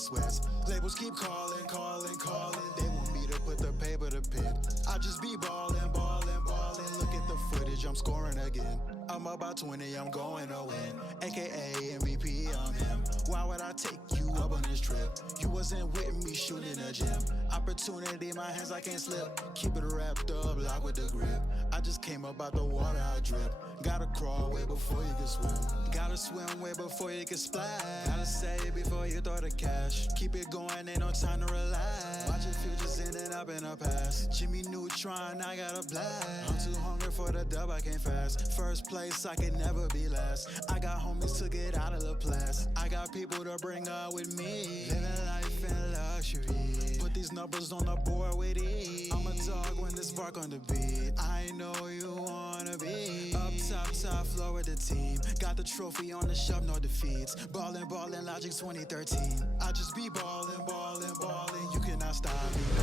sweats. Labels keep calling, calling, calling. They want me to put the paper to pen. I just be ballin', ballin', ballin'. Look at the footage, I'm scoring again. I'm up by 20, I'm going to win. AKA MVP, I'm him. Why would I take you up on this trip? You wasn't with me shooting a gym. Opportunity, my hands, I can't slip. Keep it wrapped up, lock with the grip. I just came up out the water, I drip. Gotta crawl way before you can swim. Gotta swim way before you can splash. Gotta save before you throw the cash. Keep it going, ain't no time to relax. Watch your futures ending up in the past. Jimmy Neutron, I got a blast. I'm too hungry for the dub, I can't fast. First place, I can never be last. I got homies to get out of the class. I got people to bring up with me. Living life in luxury. Put these numbers on the board with ease. I'm a dog when this bark on the beat. I know you wanna be up top floor with the team. Got the trophy on the shelf, no defeats. Ballin', ballin', Logic 2013. I just be ballin', ballin', ballin'. You cannot stop me, no.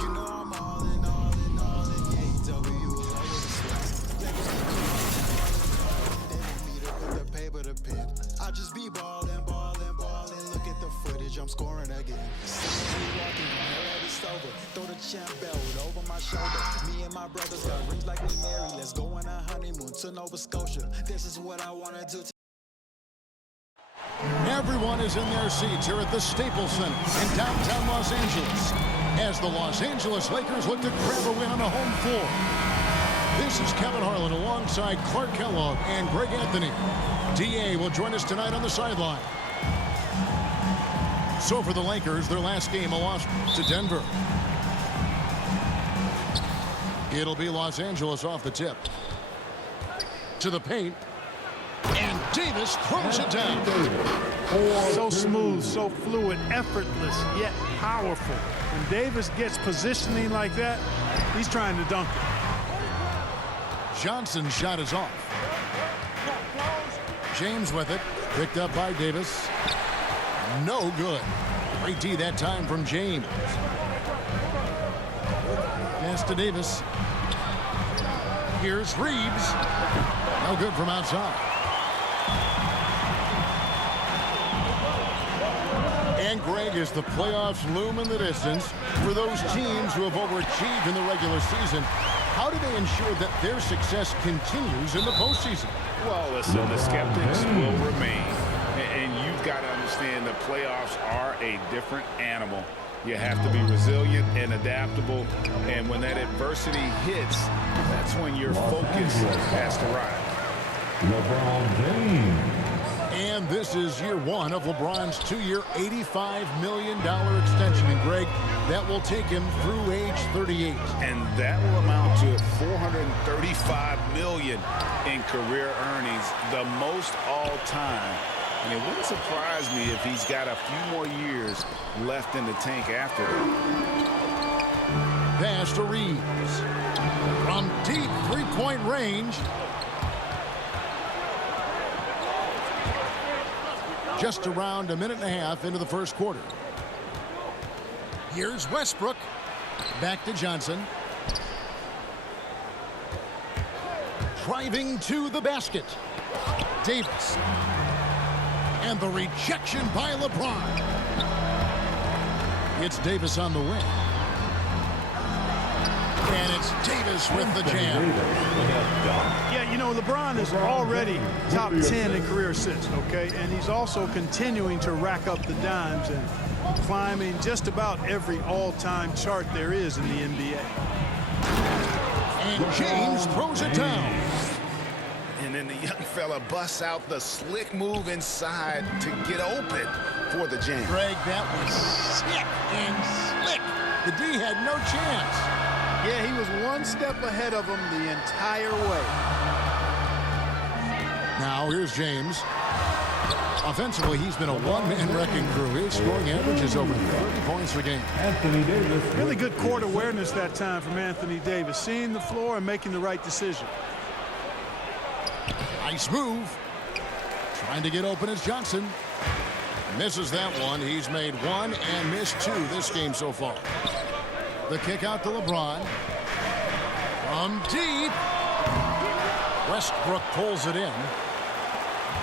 You know I'm all in, all in, all in. Yeah, W over the sweats. Labels keep calling, they want me to put the paper to pen. I just be ballin', ballin', ballin'. Look at the footage, I'm scoring again. Walking, it's over. Throw the champ belt over my shoulder. Me and my brothers got rings like we married. Let's go on a honeymoon to Nova Scotia. This is what I wanna do. Everyone is in their seats here at the Staples Center in downtown Los Angeles as the Los Angeles Lakers look to grab a win on the home floor. This is Kevin Harlan alongside Clark Kellogg and Greg Anthony. DA will join us tonight on the sideline. So for the Lakers, their last game, a loss to Denver. It'll be Los Angeles off the tip. To the paint. And Davis throws it down. So smooth, so fluid, effortless, yet powerful. When Davis gets positioning like that, he's trying to dunk it. Johnson's shot is off. James with it. Picked up by Davis. No good. Great D that time from James. Pass to Davis. Here's Reeves. No good from outside. And Greg, as the playoffs loom in the distance, for those teams who have overachieved in the regular season, how do they ensure that their success continues in the postseason? Well, listen, the skeptics will remain. And you've got to understand the playoffs are a different animal. You have to be resilient and adaptable. And when that adversity hits, that's when your focus has to rise. LeBron James. And this is year one of LeBron's two-year, $85 million extension. And Greg, that will take him through age 38. And that will amount to $435 million in career earnings, the most all time. And it wouldn't surprise me if he's got a few more years left in the tank after that. Pass to Reeves. From deep three-point range. Just around a minute and a half into the first quarter. Here's Westbrook. Back to Johnson. Driving to the basket. Davis. And the rejection by LeBron. It's Davis on the wing. And it's Davis with the jam. Yeah, you know, LeBron is already top 10 in career assists, okay? And he's also continuing to rack up the dimes and climbing just about every all-time chart there is in the NBA. And James throws it down. And then the young fella busts out the slick move inside to get open for the jam. Greg, that was sick and slick. The D had no chance. Yeah, he was one step ahead of him the entire way. Now here's James. Offensively, he's been a one-man wrecking crew. His scoring average is over 30 points a game. Anthony Davis. Really good court awareness that time from Anthony Davis, seeing the floor and making the right decision. Nice move. Trying to get open is Johnson. Misses that one. He's made one and missed two this game so far. The kick out to LeBron. From deep. Westbrook pulls it in.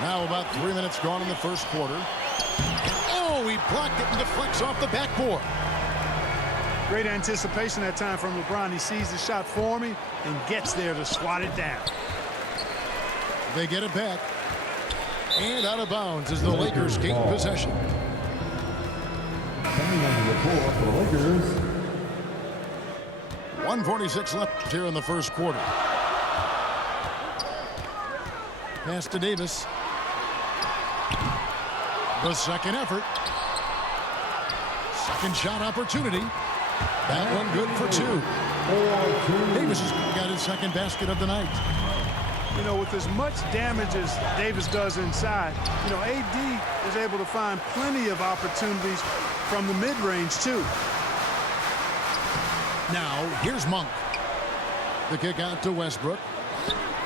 Now about 3 minutes gone in the first quarter. Oh, he blocked it and deflects off the backboard. Great anticipation that time from LeBron. He sees the shot forming and gets there to swat it down. They get it back. And out of bounds as the Lakers gain possession. Coming on the floor for the Lakers. 1:46 left here in the first quarter. Pass to Davis. The second effort. Second shot opportunity. That one good for two. Davis has got his second basket of the night. You know, with as much damage as Davis does inside, you know, AD is able to find plenty of opportunities from the mid-range, too. Now, here's Monk. The kick out to Westbrook.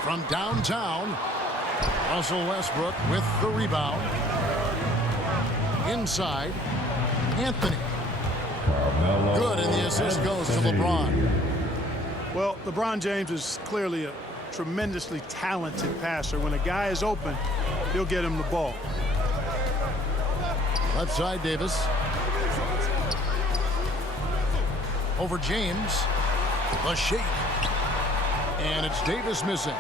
From downtown, Russell Westbrook with the rebound. Inside, Anthony. Good, and the assist goes to LeBron. Well, LeBron James is clearly a tremendously talented passer. When a guy is open, he'll get him the ball. Left side, Davis. Over James. The shake. And it's Davis missing.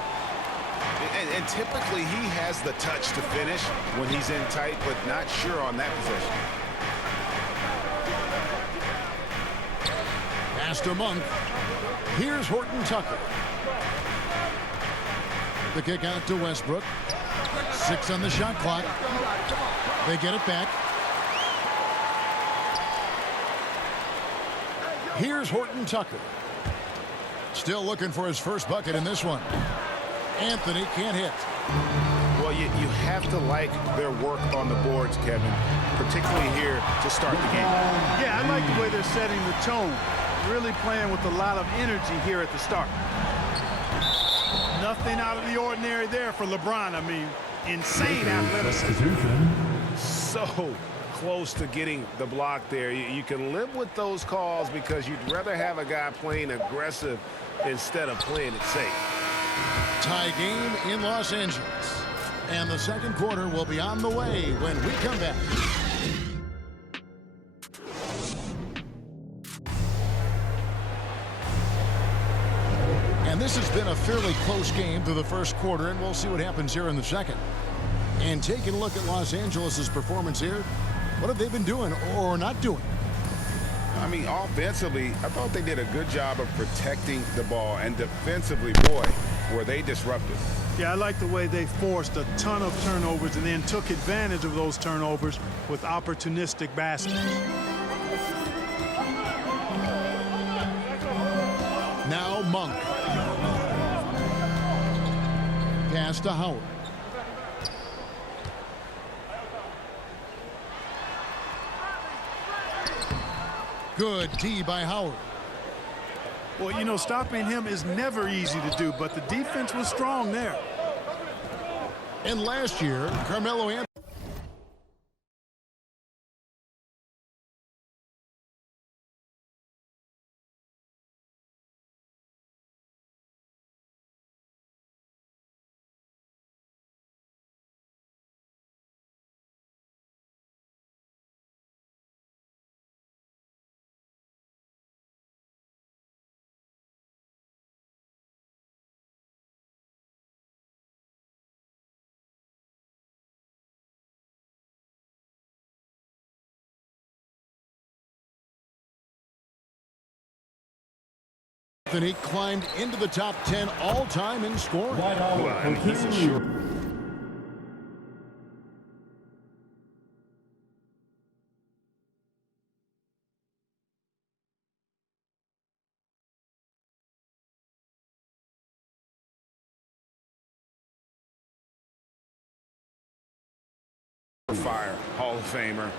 And typically he has the touch to finish when he's in tight, but not sure on that possession. Pass to Monk. Here's Horton Tucker. The kick out to Westbrook. 6 on the shot clock. They get it back. Here's Horton Tucker. Still looking for his first bucket in this one. Anthony can't hit. Well, you have to like their work on the boards, Kevin, particularly here to start the game. Yeah, I like the way they're setting the tone. Really playing with a lot of energy here at the start. Nothing out of the ordinary there for LeBron. I mean, insane athleticism. So close to getting the block there. You can live with those calls because you'd rather have a guy playing aggressive instead of playing it safe. Tie game in Los Angeles. And the second quarter will be on the way when we come back. And this has been a fairly close game through the first quarter, and we'll see what happens here in the second. And taking a look at Los Angeles' performance here, what have they been doing or not doing? I mean, offensively, I thought they did a good job of protecting the ball, and defensively, boy, were they disruptive. Yeah, I like the way they forced a ton of turnovers and then took advantage of those turnovers with opportunistic baskets. Now Monk. Pass to Howard. Good D by Howard. Well, you know, stopping him is never easy to do, but the defense was strong there. And last year, Carmelo Anthony. Anthony climbed into the top 10 all-time in scoring. Well, I mean, he's a sure. Fire, Hall of Famer,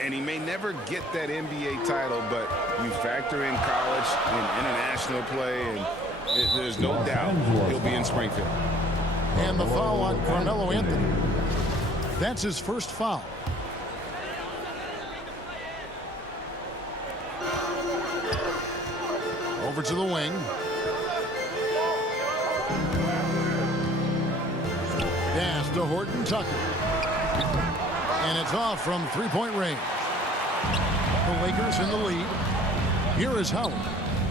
and he may never get that NBA title, but you factor in college and international play, and there's no doubt he'll be in Springfield. And the foul on Carmelo Anthony. That's his first foul. Over to the wing. Pass to Horton Tucker. And it's off from three-point range. The Lakers in the lead. Here is Howard.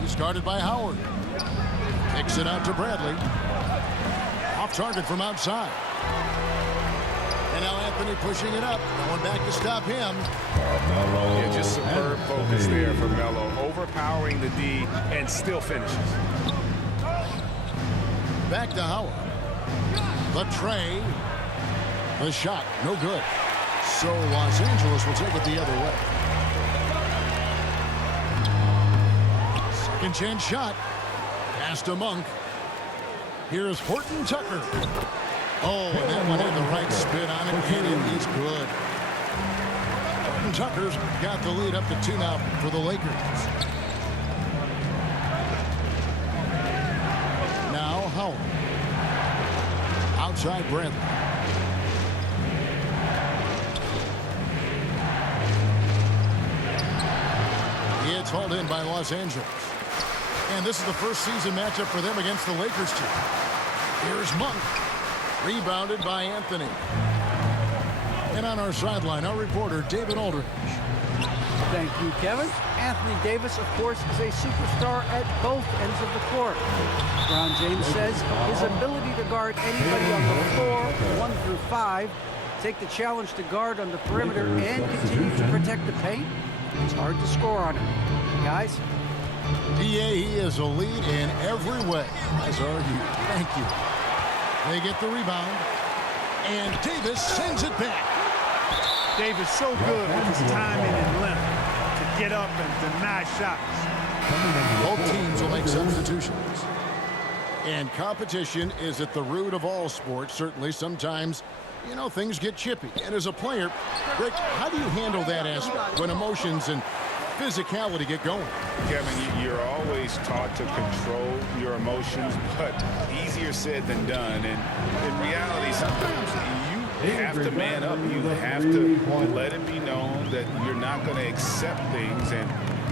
He started by Howard. Kicks it out to Bradley. Off target from outside. And now Anthony pushing it up. No one back to stop him. Yeah, just superb focus there for Melo. Overpowering the D and still finishes. Back to Howard. The tray. The shot. No good. So Los Angeles will take it the other way. Second chance shot. Pass to Monk. Here's Horton Tucker. Oh, and that one had the right spin on it, and it is good. Horton Tucker's got the lead up to 2 now for the Lakers. Now Howard. Outside Bradley. It's hauled in by Los Angeles. And this is the first season matchup for them against the Lakers team. Here's Monk. Rebounded by Anthony. And on our sideline, our reporter, David Aldridge. Thank you, Kevin. Anthony Davis, of course, is a superstar at both ends of the court. LeBron James says his ability to guard anybody on the floor, 1 through 5, take the challenge to guard on the perimeter and continue to protect the paint, it's hard to score on him. Guys? PA, he is a lead in every way. As are you. Thank you. They get the rebound. And Davis sends it back. Davis so good with his timing and length to get up and deny shots. Both teams will make substitutions. And competition is at the root of all sports. Certainly, sometimes, you know, things get chippy. And as a player, Rick, how do you handle that aspect when emotions and physicality get going? Kevin, you're always taught to control your emotions, but easier said than done. And in reality, sometimes you have to man up. You have to let it be known that you're not going to accept things. And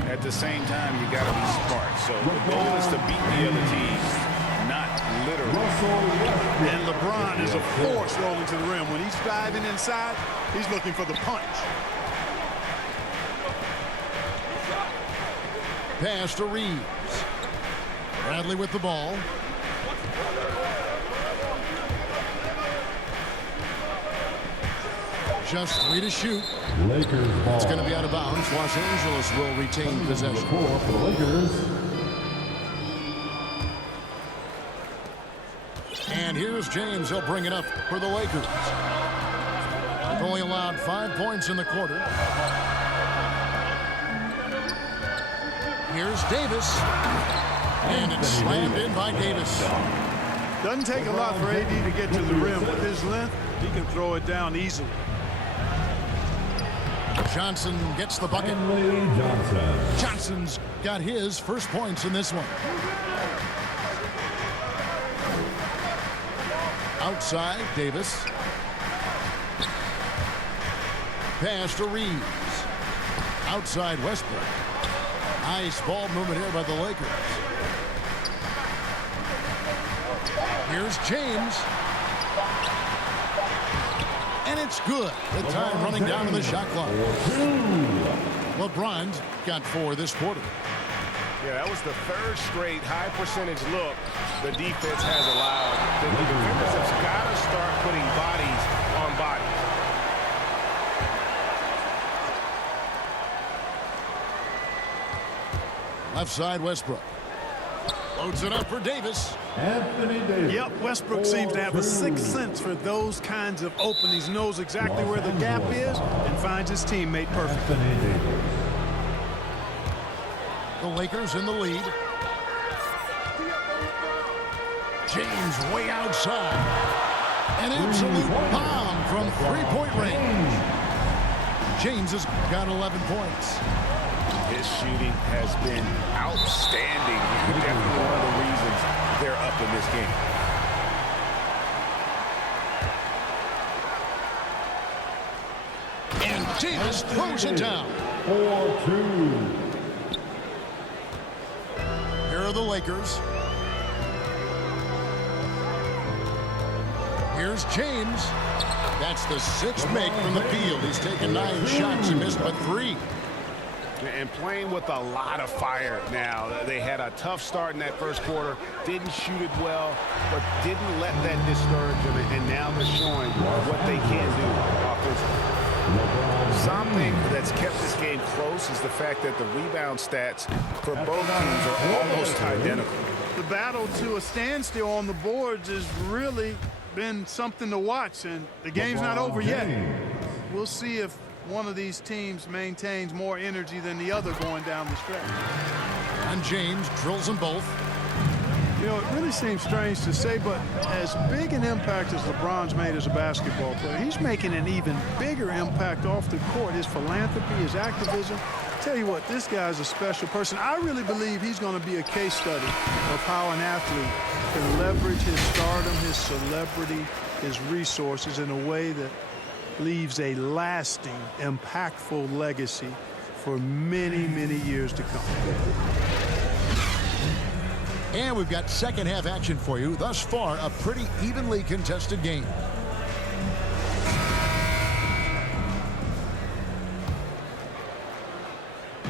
at the same time, you got to be smart. So the goal is to beat the other team, not literally. And LeBron is a force rolling to the rim. When he's diving inside, he's looking for the punch. Pass to Reeves. Bradley with the ball. Just 3 to shoot. Lakers ball. It's going to be out of bounds. Los Angeles will retain possession. For the Lakers. And here's James. He'll bring it up for the Lakers. They've only allowed 5 points in the quarter. Here's Davis. And it's slammed in by Davis. Doesn't take a lot for AD to get to the rim. With his length, he can throw it down easily. Johnson gets the bucket. Stanley Johnson. Johnson's got his first points in this one. Outside, Davis. Pass to Reeves. Outside, Westbrook. Nice ball movement here by the Lakers. Here's James. And it's good. With time running down in the shot clock. LeBron's got 4 this quarter. Yeah, that was the 3rd straight high percentage look the defense has allowed. The defenders have got to start putting bodies on bodies. Left side, Westbrook. Loads it up for Davis. Anthony Davis. Yep, Westbrook seems to have a sixth sense for those kinds of openings. Knows exactly where the gap is and finds his teammate perfect. Anthony Davis. The Lakers in the lead. James way outside. An absolute bomb from 3-point range. James has got 11 points. His shooting has been outstanding. Definitely one of the reasons they're up in this game. And Davis throws it down. 4-2. Here are the Lakers. Here's James. That's the 6th make from the field. He's taken 9 shots. He missed but 3. and playing with a lot of fire now. They had a tough start in that first quarter, didn't shoot it well, but didn't let that discourage them, and now they're showing what they can do offensively. Something that's kept this game close is the fact that the rebound stats for both teams are almost identical. The battle to a standstill on the boards has really been something to watch, and the game's not over yet. We'll see if one of these teams maintains more energy than the other going down the stretch. And James drills them both. You know, it really seems strange to say, but as big an impact as LeBron's made as a basketball player, he's making an even bigger impact off the court. His philanthropy, his activism. Tell you what, this guy's a special person. I really believe he's going to be a case study of how an athlete can leverage his stardom, his celebrity, his resources in a way that leaves a lasting, impactful legacy for many, many years to come. And we've got second half action for you. Thus far, a pretty evenly contested game.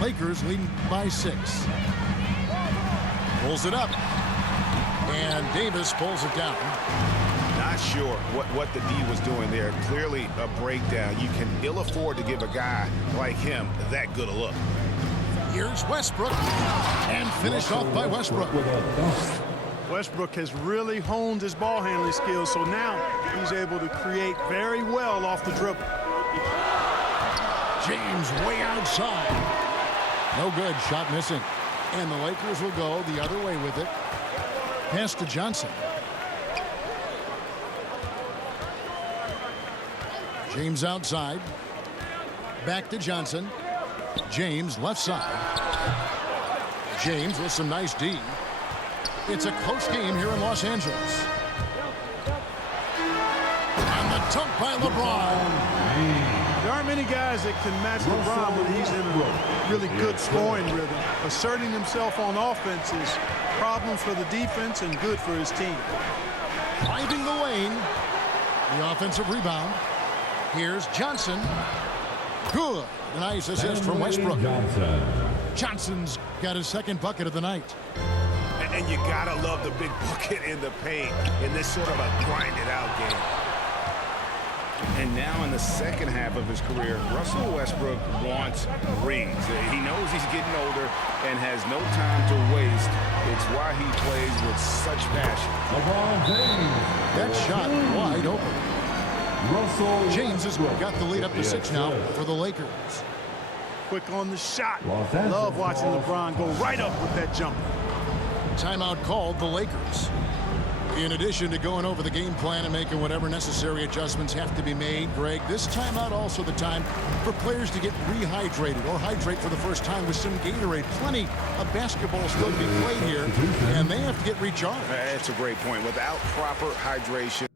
Lakers leading by 6. Pulls it up. And Davis pulls it down. Not sure what the D was doing there. Clearly a breakdown. You can ill afford to give a guy like him that good a look. Here's Westbrook, and finished off by Westbrook. Westbrook has really honed his ball handling skills, so now he's able to create very well off the dribble. James way outside. No good, shot missing. And the Lakers will go the other way with it. Pass to Johnson. James outside. Back to Johnson. James left side. James with some nice D. It's a close game here in Los Angeles. And the dunk by LeBron. There aren't many guys that can match LeBron when he's in a really good scoring rhythm. Asserting himself on offense is problems for the defense and good for his team. Driving the lane. The offensive rebound. Here's Johnson. Good. Nice assist from Westbrook. Johnson's got his second bucket of the night. And you gotta love the big bucket in the paint in this sort of a grinded-out game. And now in the second half of his career, Russell Westbrook wants rings. He knows he's getting older and has no time to waste. It's why he plays with such passion. That shot wide open. James has got the lead up to 6 now for the Lakers. Quick on the shot. Love watching LeBron go right up with that jumper. Timeout called the Lakers. In addition to going over the game plan and making whatever necessary adjustments have to be made, Greg, this timeout also the time for players to get rehydrated or hydrate for the first time with some Gatorade. Plenty of basketball still to be played here, and they have to get recharged. That's a great point. Without proper hydration,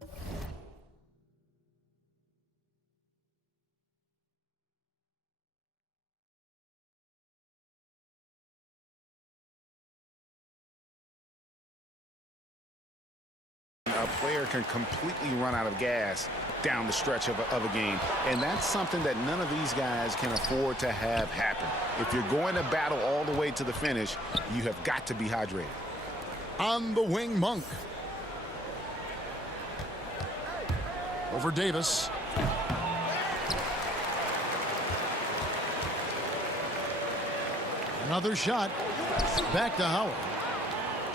a player can completely run out of gas down the stretch of a game. And that's something that none of these guys can afford to have happen. If you're going to battle all the way to the finish, you have got to be hydrated. On the wing, Monk. Over Davis. Another shot. Back to Howard.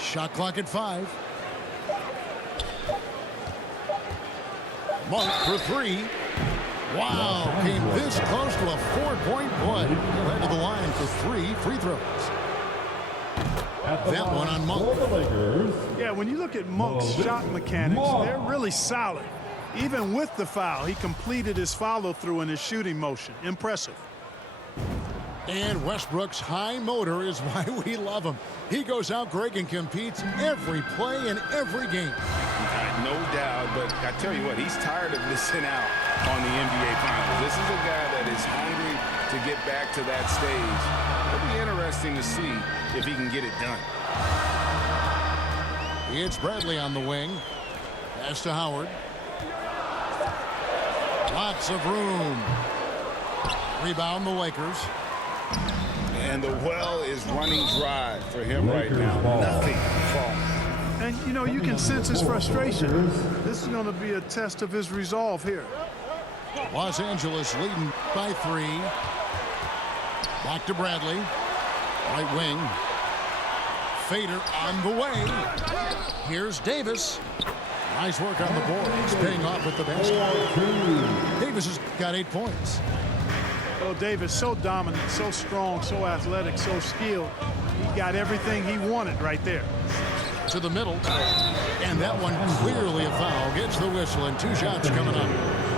Shot clock at 5. Monk for 3. Wow, came this close to a 4-point play. Led to the line for 3 free throws. That one on Monk. Yeah, when you look at Monk's shot mechanics, they're really solid. Even with the foul, he completed his follow-through in his shooting motion. Impressive. And Westbrook's high motor is why we love him. He goes out, Greg, and competes every play in every game. No doubt, but I tell you what, he's tired of missing out on the NBA Finals. This is a guy that is hungry to get back to that stage. It'll be interesting to see if he can get it done. It's Bradley on the wing. Pass to Howard. Lots of room. Rebound the Lakers. And the well is running dry for him right Lakers now. ball. Nothing falling. And, you know, you can sense his frustration. This is going to be a test of his resolve here. Los Angeles leading by 3. Back to Bradley. Right wing. Fader on the way. Here's Davis. Nice work on the board. He's paying off with the basket. Davis has got 8 points. Well, Davis, so dominant, so strong, so athletic, so skilled. He got everything he wanted right there. To the middle. And that one clearly a foul. Gets the whistle and 2 shots coming up.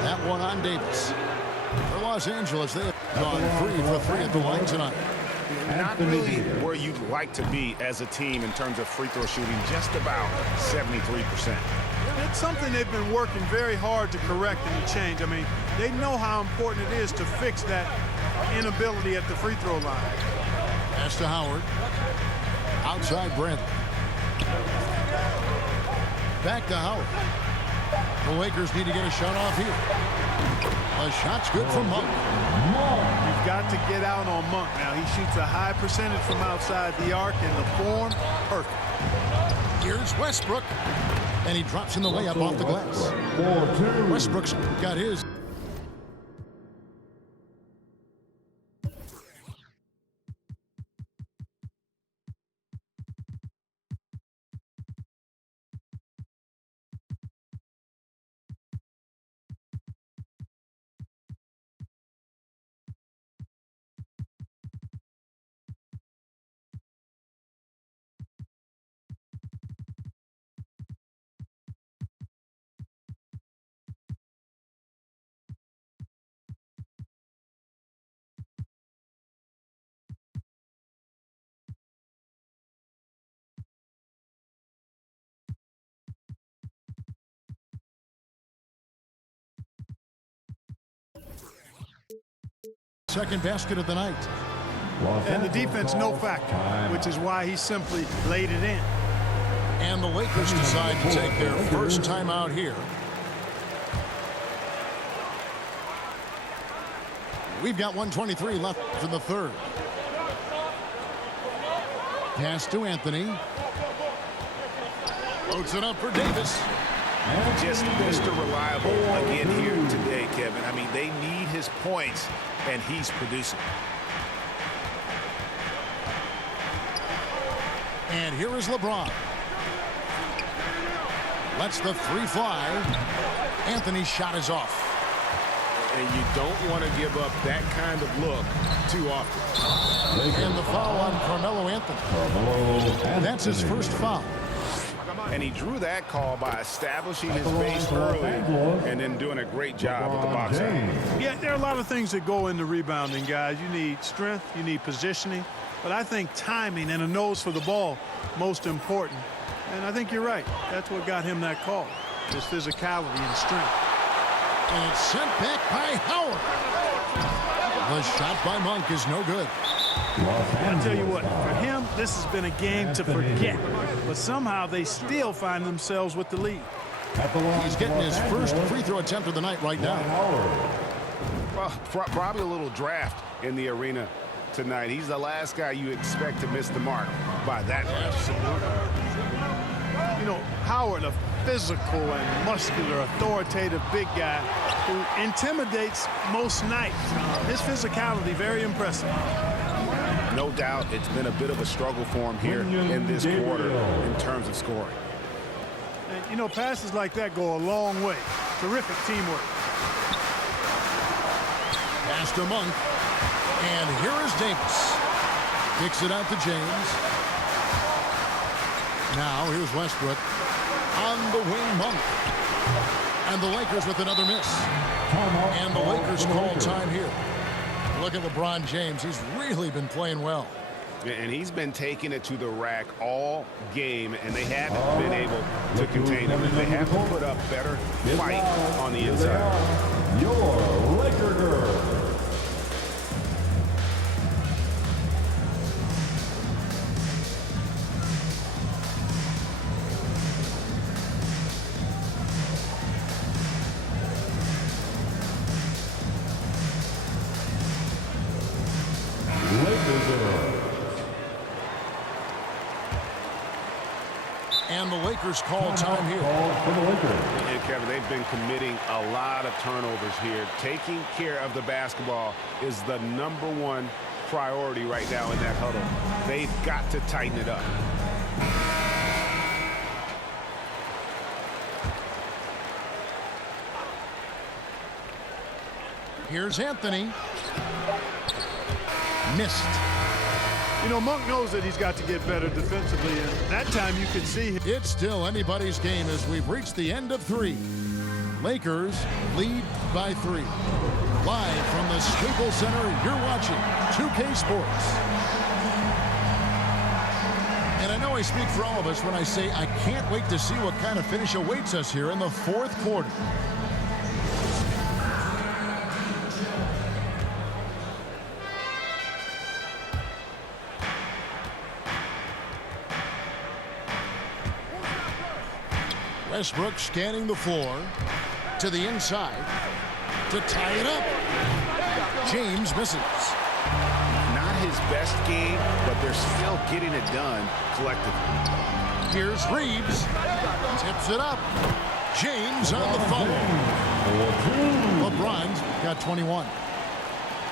That one on Davis. For Los Angeles, they have gone 3 for 3 at the line tonight. Not really where you'd like to be as a team in terms of free throw shooting, just about 73%. It's something they've been working very hard to correct and to change. I mean, they know how important it is to fix that inability at the free throw line. Pass to Howard. Outside Brent. Back to Howard. The Lakers need to get a shot off here. A shot's good from Monk. You've got to get out on Monk now. He shoots a high percentage from outside the arc, and the form, perfect. Here's Westbrook. And he drops in the layup off the glass. 4-2. Westbrook's got his. Second basket of the night. And the defense, no factor, which is why he simply laid it in. And the Lakers decide to take their first timeout here. We've got 1:23 left in the third. Pass to Anthony. Loads it up for Davis. Just Mr. Reliable again here today, Kevin. I mean, they need his points, and he's producing. And here is LeBron. Lets the 3 fly. Anthony's shot is off. And you don't want to give up that kind of look too often. And the foul on Carmelo Anthony. That's his first foul. And he drew that call by establishing his base early and then doing a great job with the box out. Yeah, there are a lot of things that go into rebounding, guys. You need strength, you need positioning, but I think timing and a nose for the ball most important. And I think you're right. That's what got him that call, his physicality and strength. And it's sent back by Howard. The shot by Monk is no good. I'll tell you what, for him, this has been a game to forget. But somehow they still find themselves with the lead. He's getting his first free throw attempt of the night right now. Well, probably a little draft in the arena tonight. He's the last guy you expect to miss the mark by that much. You know, Howard, a physical and muscular, authoritative big guy who intimidates most nights. His physicality, very impressive. No doubt it's been a bit of a struggle for him here in this quarter in terms of scoring. And, you know, passes like that go a long way. Terrific teamwork. Pass to Monk. And here is Davis. Kicks it out to James. Now here's Westbrook. On the wing, Monk. And the Lakers with another miss. And the Lakers call time here. Look at LeBron James. He's really been playing well. And he's been taking it to the rack all game, and they haven't been able to contain him. They have to put up better fight on the inside. Your Laker girl. Laker girl. And the Lakers call time here. And Kevin, they've been committing a lot of turnovers here. Taking care of the basketball is the #1 priority right now in that huddle. They've got to tighten it up. Here's Anthony. Missed. You know, Monk knows that he's got to get better defensively, and that time you could see him. It's still anybody's game as we've reached the end of 3. Lakers lead by 3. Live from the Staples Center, you're watching 2K Sports. And I know I speak for all of us when I say I can't wait to see what kind of finish awaits us here in the 4th quarter. Westbrook scanning the floor to the inside to tie it up. James misses. Not his best game, but they're still getting it done collectively. Here's Reeves. Tips it up. James on the phone. LeBron's got 21.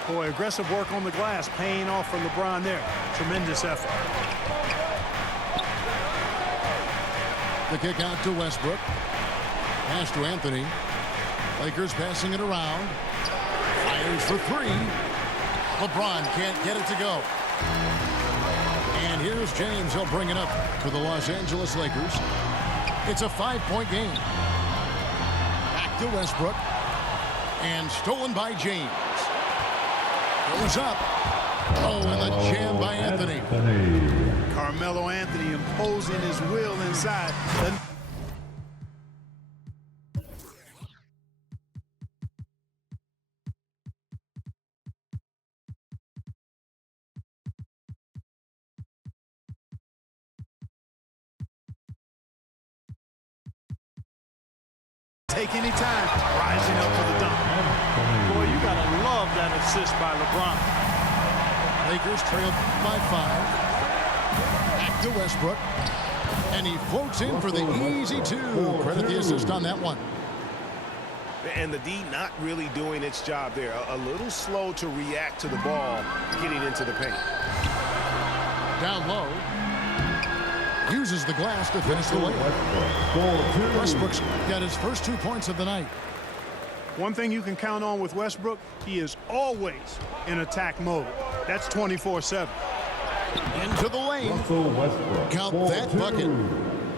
Boy, aggressive work on the glass paying off for LeBron there. Tremendous effort. The kick out to Westbrook. Pass to Anthony. Lakers passing it around. Fires for 3. LeBron can't get it to go. And here's James. He'll bring it up for the Los Angeles Lakers. It's a 5-point game. Back to Westbrook. And stolen by James. Goes up. Oh, and the jam by Anthony. Carmelo Anthony imposing his will inside. Take any time, rising up to the dunk. Boy, you gotta love that assist by LeBron. Lakers trail by 5. Back to Westbrook. And he floats in for the easy 2. Credit the assist on that one. And the D not really doing its job there. A little slow to react to the ball getting into the paint. Down low. Uses the glass to finish the layup. Westbrook's got his first 2 points of the night. One thing you can count on with Westbrook, he is always in attack mode. That's 24/7. Into the lane. Count that bucket.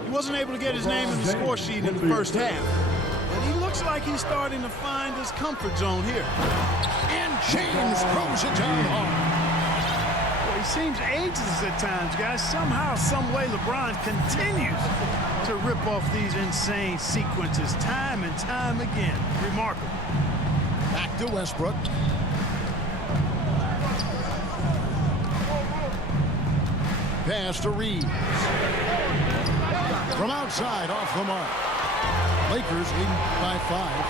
He wasn't able to get his name in the score sheet in the first half. But he looks like he's starting to find his comfort zone here. And James throws it down hard. Well, he seems ageless at times, guys. Somehow, some way, LeBron continues to rip off these insane sequences time and time again. Remarkable. Back to Westbrook. Pass to Reeves. From outside, off the mark. Lakers leading by 5.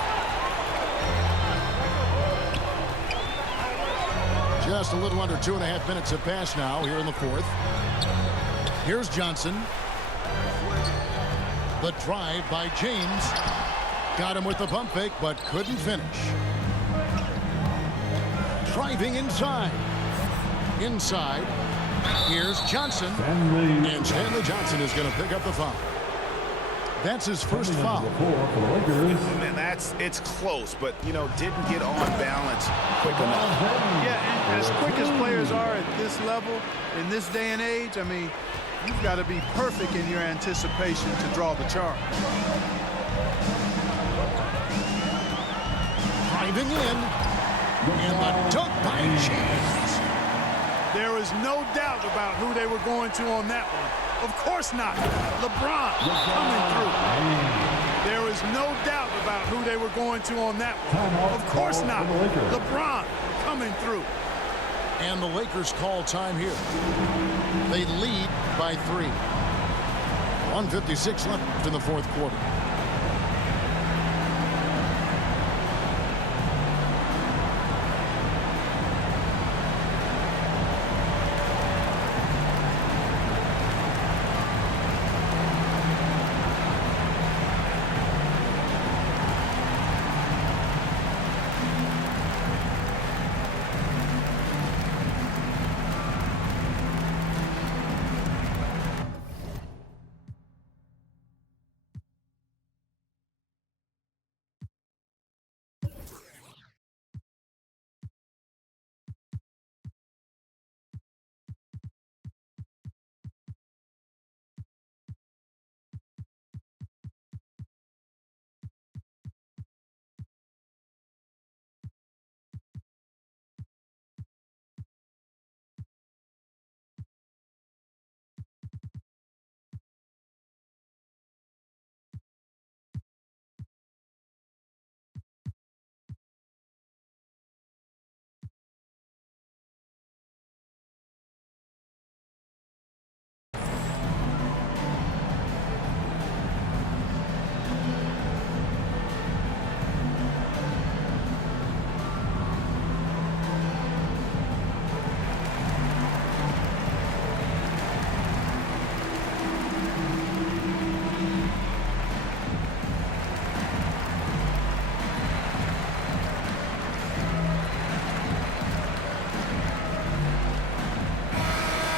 Just a little under 2.5 minutes have passed now here in the 4th. Here's Johnson. The drive by James. Got him with the pump fake, but couldn't finish. Driving inside. Inside. Here's Johnson. And Stanley Johnson is going to pick up the foul. That's his first foul. And it's close, but, you know, didn't get on balance quick enough. Yeah, and as quick as players are at this level, in this day and age, I mean, you've got to be perfect in your anticipation to draw the charge. Driving in. And the dunk by James. There is no doubt about who they were going to on that one. Of course not. LeBron coming through. There is no doubt about who they were going to on that one. Of course not. LeBron coming through. And the Lakers call time here. They lead by 3. 1:56 left in the 4th quarter.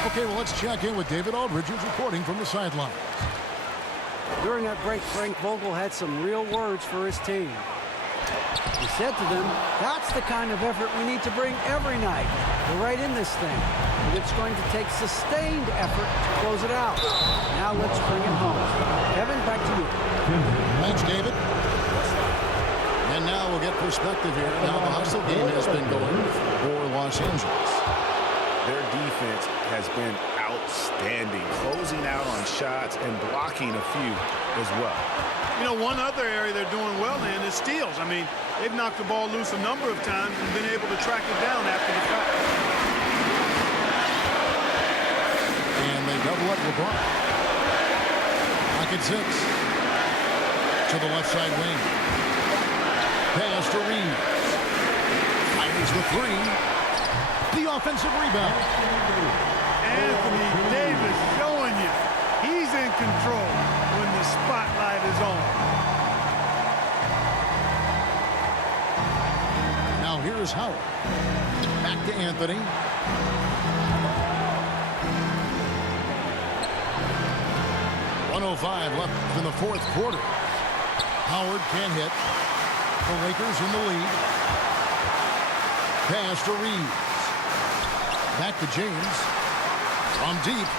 Okay, well, let's check in with David Aldridge, who's reporting from the sideline. During that break, Frank Vogel had some real words for his team. He said to them, that's the kind of effort we need to bring every night. We're right in this thing, but it's going to take sustained effort to close it out. Now let's bring it home. Kevin, back to you. Thanks, David. And now we'll get perspective here. Now the hustle game has been going for Los Angeles. Their defense has been outstanding, closing out on shots and blocking a few as well. You know, one other area they're doing well in is steals. I mean, they've knocked the ball loose a number of times and been able to track it down after the fact. And they double up LeBron. Pocket 6. To the left side wing. Pass to Reeves. Fires the 3. The offensive rebound. Anthony Davis showing you he's in control when the spotlight is on. Now here's Howard. Back to Anthony. .105 left in the fourth quarter. Howard can't hit. The Lakers in the lead. Pass to Reeves. Back to James. From deep.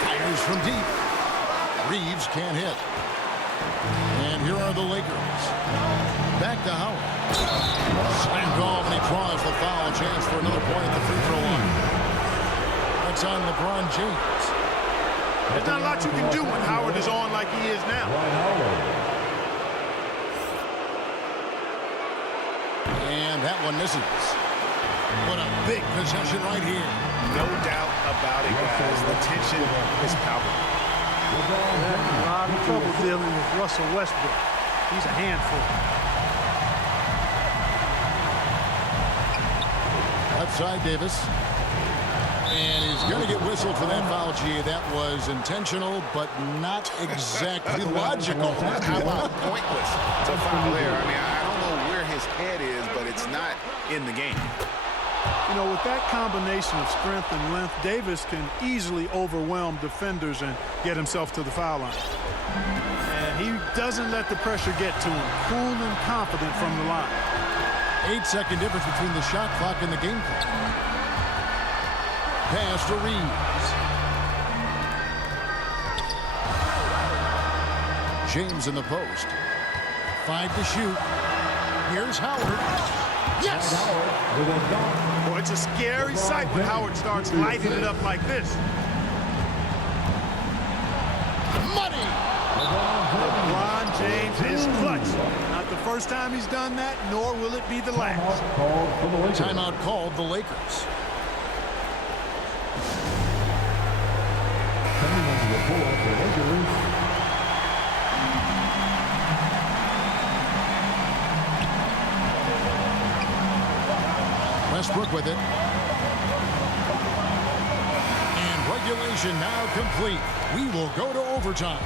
Fires from deep. Reeves can't hit. And here are the Lakers. Back to Howard. Slammed off and he draws the foul. Chance for another point at the free throw line. That's on LeBron James. There's not a lot you can do when Howard is on like he is now. And that one misses. What a big possession right here. No doubt about it, guys. The tension is palpable. A lot of trouble dealing with Russell Westbrook. He's a handful. Left side, Davis. And he's going to get whistled for that foul, G. That was intentional, but not exactly logical. How about pointless? It's a foul there. I mean, I don't know where his head is, but it's not in the game. You know, with that combination of strength and length, Davis can easily overwhelm defenders and get himself to the foul line. And he doesn't let the pressure get to him. Cool and confident from the line. 8-second difference between the shot clock and the game clock. Pass to Reeves. James in the post. 5 to shoot. Here's Howard. Yes! Boy, it's a scary sight when Howard starts lighting it up like this. Money! LeBron James is clutch. Not the first time he's done that, nor will it be the last. Timeout called the Lakers. Westbrook with it. And regulation now complete. We will go to overtime.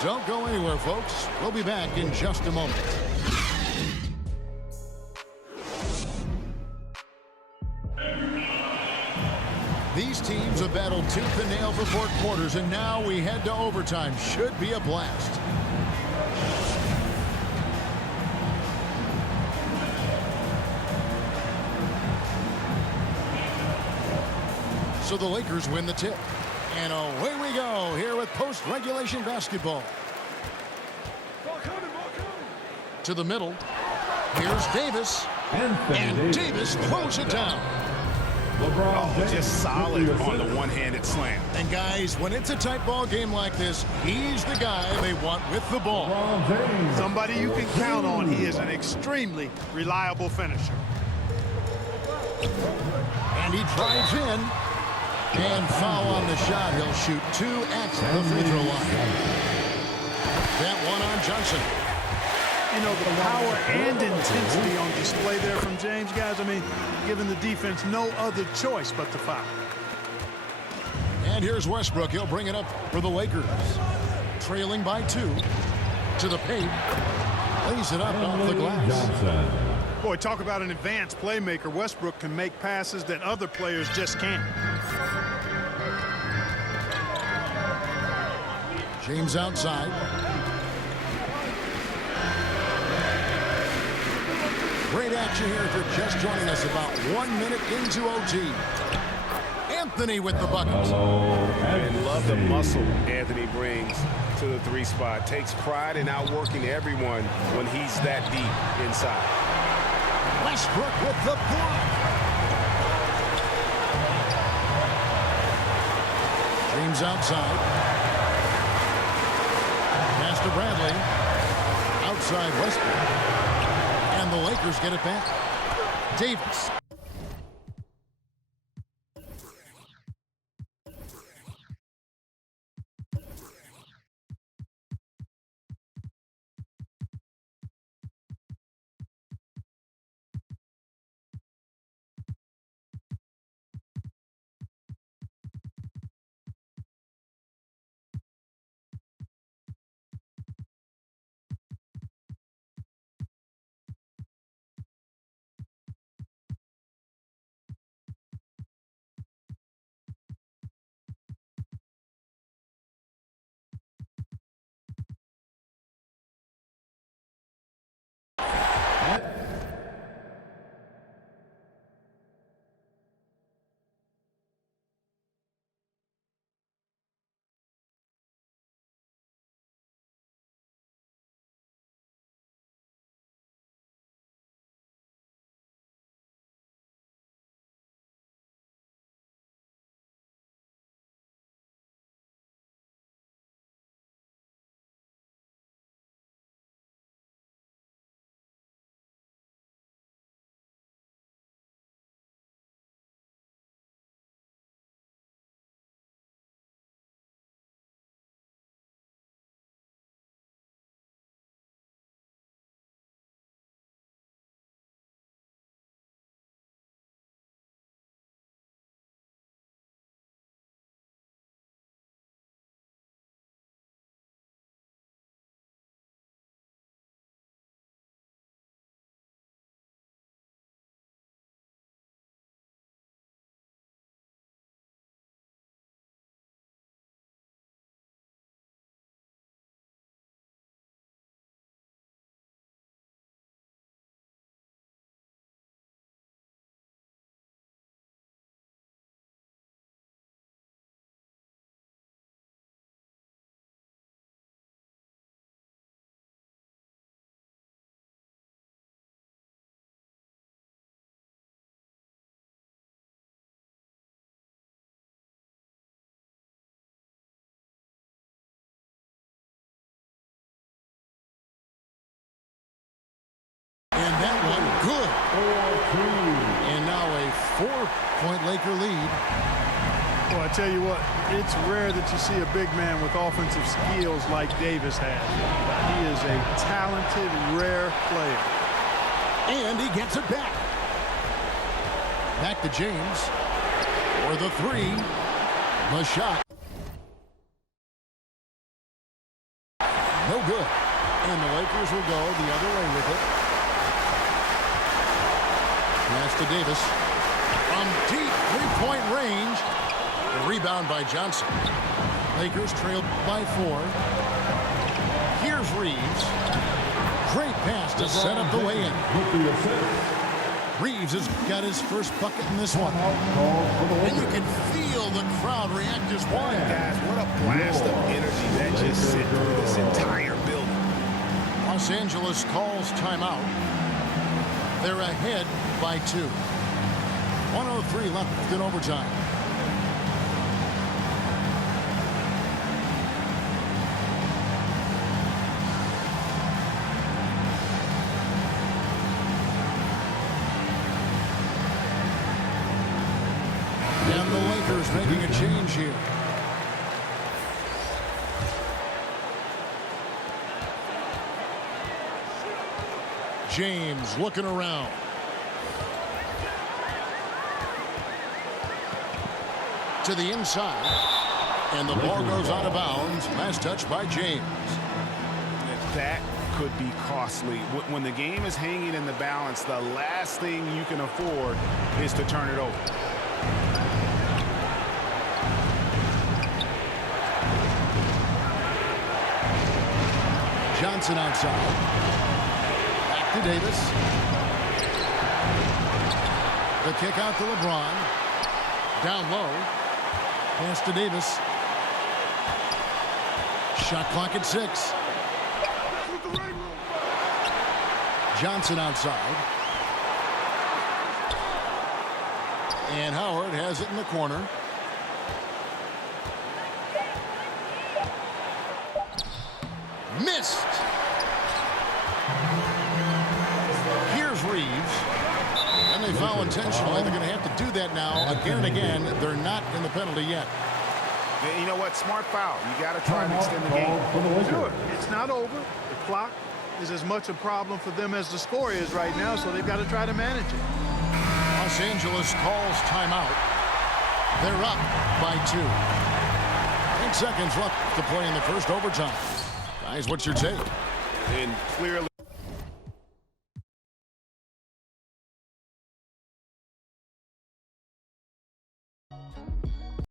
Don't go anywhere, folks. We'll be back in just a moment. These teams have battled tooth and nail for 4 quarters, and now we head to overtime. Should be a blast. So the Lakers win the tip. And away we go here with post-regulation basketball. To the middle. Here's Davis. And Davis throws it down. Oh, just solid on the one-handed slam. And guys, when it's a tight ball game like this, he's the guy they want with the ball. Somebody you can count on. He is an extremely reliable finisher. And he drives in. And foul on the shot. He'll shoot 2 at the free throw line. That one on Johnson. You know, the power and intensity on display there from James, guys. I mean, giving the defense no other choice but to foul. And here's Westbrook. He'll bring it up for the Lakers. Trailing by 2. To the paint. Lays it up off the glass. Boy, talk about an advanced playmaker. Westbrook can make passes that other players just can't. James outside. Great action here if you're just joining us, about 1 minute into OT. Anthony with the bucket. And love the muscle Anthony brings to the 3 spot. Takes pride in outworking everyone when he's that deep inside. Westbrook with the block. James outside. Pass to Bradley. Outside Westbrook. And the Lakers get it back. Davis. And that one good. And now a 4-point Laker lead. Well, I tell you what, it's rare that you see a big man with offensive skills like Davis has. He is a talented, rare player. And he gets it back. Back to James. For the 3. The shot. No good. And the Lakers will go the other way with it. Pass to Davis. From deep 3-point range. The rebound by Johnson. Lakers trailed by 4. Here's Reeves. Great pass to set up the way in. Reeves has got his first bucket in this one. And you can feel the crowd react as one. Guys, what a blast of energy that just sent through this entire building. Los Angeles calls timeout. They're ahead by 2. 1:03 left in overtime. And the Lakers making a change here. James looking around. To the inside. And the ball goes out of bounds. Last touch by James. That could be costly. When the game is hanging in the balance, the last thing you can afford is to turn it over. Johnson outside. Back to Davis. The kick out to LeBron. Down low. Pass to Davis. Shot clock at 6. Johnson outside. And Howard has it in the corner. Missed. Here's Reeves. And they foul intentionally. They're going to have to do that now again and again. They're not in the penalty yet. And you know what? Smart foul. You got to try and extend the game. Sure, it's not over. The clock is as much a problem for them as the score is right now, so they've got to try to manage it. Los Angeles calls timeout. They're up by 2. 10 seconds left to play in the first overtime. Guys, what's your take? And clearly